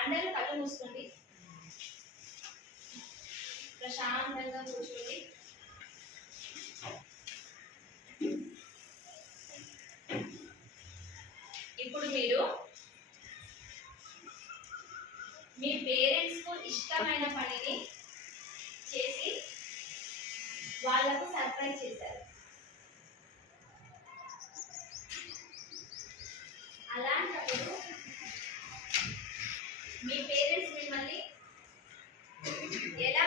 అందరూ కళ్ళు మూసుకోండి, ప్రశాంతంగా కూర్చోండి. ఇప్పుడు మీరు మీ పేరెంట్స్ కు ఇష్టమైన పనిని చేసి వాళ్ళకు సర్ప్రైజ్ చేశారు. అలాంటప్పుడు మీ పేరెంట్స్ మిమ్మల్ని ఎలా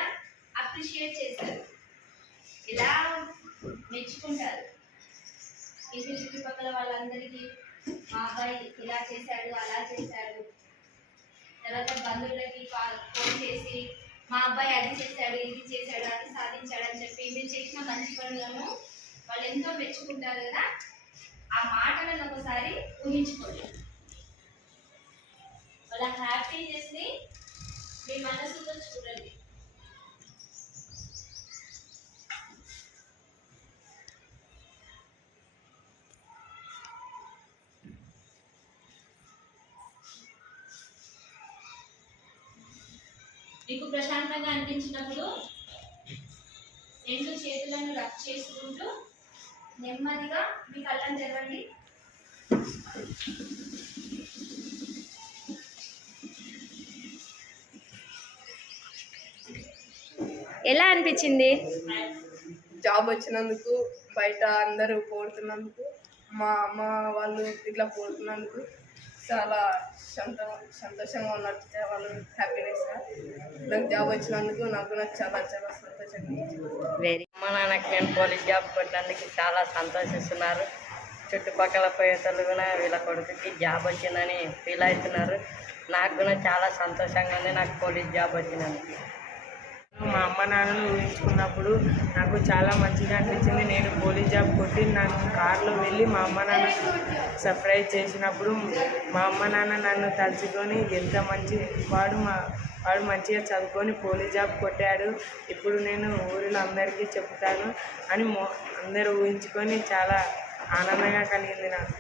అప్రిషియేట్ చేశారు, ఎలా మెచ్చుకుంటారు? ఇంటి చుట్టుపక్కల వాళ్ళందరికీ మా అబ్బాయి ఇలా చేశాడు, అలా చేశాడు. తర్వాత బంధువులకి ఫోన్ చేసి మా అబ్బాయి అది చేశాడు, ఇది చేశాడు, అది సాధించాడు అని చెప్పి మీరు చేసిన మంచి పనులను వాళ్ళు ఎంతో మెచ్చుకుంటారు కదా. ఆ మాటలను ఒకసారి ఊహించుకోండి. వాళ్ళ హ్యాపీనెస్ని మీ మనసులో చూడండి. మీకు ప్రశాంతంగా అనిపించినప్పుడు రెండు చేతులను రబ్ చేసుకుంటూ నెమ్మదిగా మీ కళ్ళను తెరవండి. ఎలా అనిపించింది? జాబ్ వచ్చినందుకు, బయట అందరూ పోడుతున్నందుకు, మా అమ్మ వాళ్ళు ఇట్లా పోడుతున్నందుకు చాలా సంతోషంగా ఉన్నట్టు, వాళ్ళు హ్యాపీనెస్గా. నాకు జాబ్ వచ్చినందుకు నాకు చాలా చాలా సంతోషంగా. అమ్మ నాన్నకి నేను పోలీస్ జాబ్ కొట్టినందుకు చాలా సంతోషిస్తున్నారు. చుట్టుపక్కల పోయేటోళ్ళు కూడా వీళ్ళ కొడుకుకి జాబ్ వచ్చిందని ఫీల్ అవుతున్నారు. నాకు కూడా చాలా సంతోషంగా ఉంది నాకు పోలీస్ జాబ్ వచ్చినందుకు. మా అమ్మ నాన్నను ఊహించుకున్నప్పుడు నాకు చాలా మంచిగా అనిపించింది. నేను పోలీస్ జాబ్ కొట్టి నాకు కార్లో వెళ్ళి మా అమ్మ నాన్న సర్ప్రైజ్ చేసినప్పుడు మా అమ్మ నాన్న నన్ను తలుచుకొని ఎంత మంచి వాడు మంచిగా చదువుకొని పోలీస్ జాబ్ కొట్టాడు, ఇప్పుడు నేను ఊరిలో అందరికీ చెప్తాను అని అందరూ ఊహించుకొని చాలా ఆనందంగా కలిగింది నాకు.